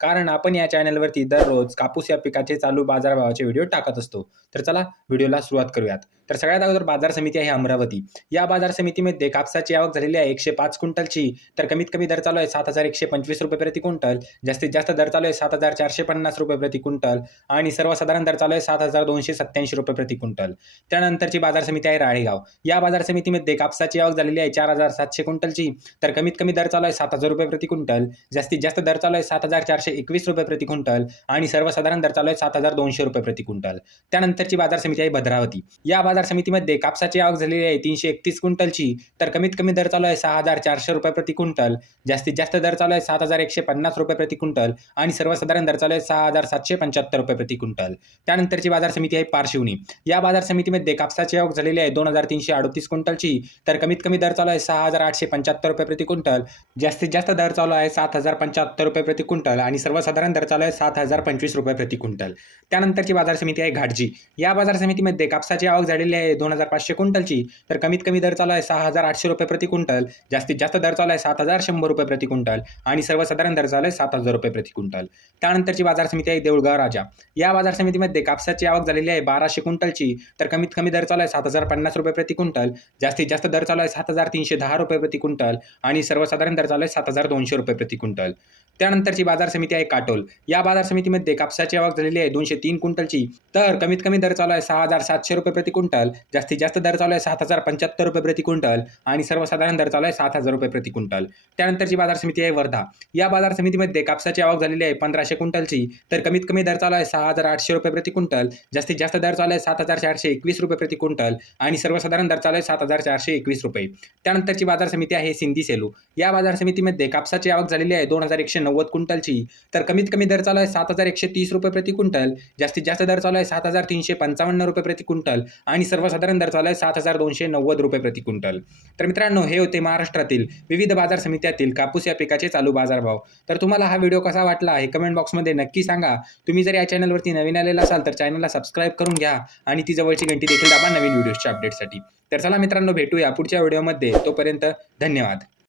कारण आपण या चॅनलवरती दररोज कापूस या पिकाचे चालू बाजारभावाचे व्हिडिओ टाकत असतो. तर चला व्हिडिओला सुरुवात करूयात. तर सगळ्यात अगोदर बाजार समिती आहे अमरावती. या बाजार समितीमध्ये कापसाची आवक झालेली आहे एकशे पाच क्विंटलची. तर कमीत कमी दर चालू आहे सात हजार एकशे पंचवीस रुपये प्रति क्विंटल. जास्तीत जास्त दर चालू आहे सात हजार चारशे पन्नास रुपये प्रति क्विंटल. आणि सर्वसाधारण दर चालू आहे सात हजार दोनशे सत्त्याऐंशी रुपये प्रति क्विंटल. त्यानंतरची बाजार समिती आहे राळेगाव. या बाजार समितीमध्ये कापसाची आवक झालेली आहे चार हजार सातशे क्विंटलची. तर कमीत कमी दर चालू आहे सात हजार रुपये प्रति क्विंटल. जास्तीत जास्त दर चालू आहे सात हजार चारशे एकवीस रुपये प्रति क्विंटल आणि सर्वसाधारण दर चालू आहे सात हजार दोनशे रुपये प्रति क्विंटल. त्यानंतरची बाजार समिती आहे भद्रावती. या बाजार समितीमध्ये कापसाची आवक झालेली आहे तीनशे एकतीस क्विंटलची तर कमीत कमी दर चालू आहे सहा हजार चारशे रुपये प्रति क्विंटल जास्तीत जास्त दर चालू आहे सात हजार एकशे पन्नास रुपये प्रति क्विंटल आणि सर्वसाधारण दर चालू आहे सहा हजार सातशे पंच्याहत्तर रुपये प्रति क्विंटल. त्यानंतरची बाजार समिती आहे पारशिवनी या बाजार समितीमध्ये कापसाची आवक झालेली आहे दोन हजार तीनशे अडतीस क्विंटलची तर कमीत कमी दर चालू आहे सहा हजार आठशे पंच्याहत्तर रुपये प्रति क्विंटल जास्तीत जास्त दर चालू आहे सात हजार पंच्याहत्तर रुपये प्रति क्विंटल आणि सर्वसाधारण दर चालू आहे सात हजार पंचवीस रुपये प्रति क्विंटल. त्यानंतरची बाजार समिती आहे घाटजी. या बाजार समितीमध्ये कापसाची आवक झालेली आहे दोन हजार पाचशे क्विंटलची. तर कमीत कमी दर चालू आहे सहा हजार आठशे रुपये प्रति क्विंटल. जास्तीत जास्त दर चालू आहे सात हजार शंभर रुपये प्रति क्विंटल. आणि सर्वसाधारण दर चालू आहे सात हजार रुपये प्रति क्विंटल. त्यानंतरची बाजार समिती आहे देऊळगाव राजा. या बाजार समितीमध्ये कापसाची आवक झालेली आहे बाराशे क्विंटलची. तर कमीत कमी दर चालू आहे सात हजार पन्नास रुपये प्रति क्विंटल. जास्तीत जास्त दर चालू आहे सात हजार तीनशे दहा रुपये प्रति क्विंटल. आणि सर्वसाधारण दर चालू आहे सात हजार दोनशे रुपये प्रति क्विंटल. त्यानंतरची बाजार समिती आहे काटोल. या बाजार समितीमध्ये कापसाची आवक झालेली आहे दोनशे तीन क्विंटलची. तर कमीत कमी दर चालू आहे सहा हजार सातशे रुपये प्रति क्विंटल. जास्तीत जास्त दर चालू आहे सात हजार पंच्याहत्तर रुपये प्रति क्विंटल. आणि सर्वसाधारण दर चालू आहे सात हजार रुपये प्रति क्विंटल. त्यानंतरची बाजार समिती आहे वर्धा. या बाजार समितीमध्ये कापसाची आवक झालेली आहे पंधराशे क्विंटलची. तर कमीत कमी दर चालू आहे सहा हजार आठशे रुपये प्रति क्विंटल. जास्तीत जास्त दर चालू आहे सात हजार चारशे एकवीस रुपये प्रति क्विंटल. आणि सर्वसाधारण दर चालू आहे सात हजार चारशे एकवीस रुपये. त्यानंतरची बाजार समिती आहे सिंधी सेलू. या बाजार समितीमध्ये कापसाची आवक झालेली आहे दोन हजार एकशे नव्वद क्विंटलची. तर कमीत कमी दर चालू आहे सात हजार एकशे तीस रुपये प्रति क्विंटल. जास्तीत जास्त दर चालू आहे सात हजार तीनशे पंचावन्न रुपये प्रति क्विंटल. आणि सर्वसाधारण दर चालू आहे सात हजार दोनशे नव्वद रुपये प्रति क्विंटल. तर मित्रांनो हे होते महाराष्ट्रातील विविध बाजार समित्यातील कापूस या पिकाचे चालू बाजारभाव. तर तुम्हाला हा व्हिडिओ कसा वाटला हे कमेंट बॉक्समध्ये नक्की सांगा. तुम्ही जर या चॅनलवरती नवीन आलेला असाल तर चॅनलला सबस्क्राईब करून घ्या आणि ती जवळची घंटी देखील दाबा नवीन व्हिडिओच्या अपडेटसाठी तर चला मित्रांनो भेटूया पुढच्या व्हिडिओमध्ये तोपर्यंत धन्यवाद.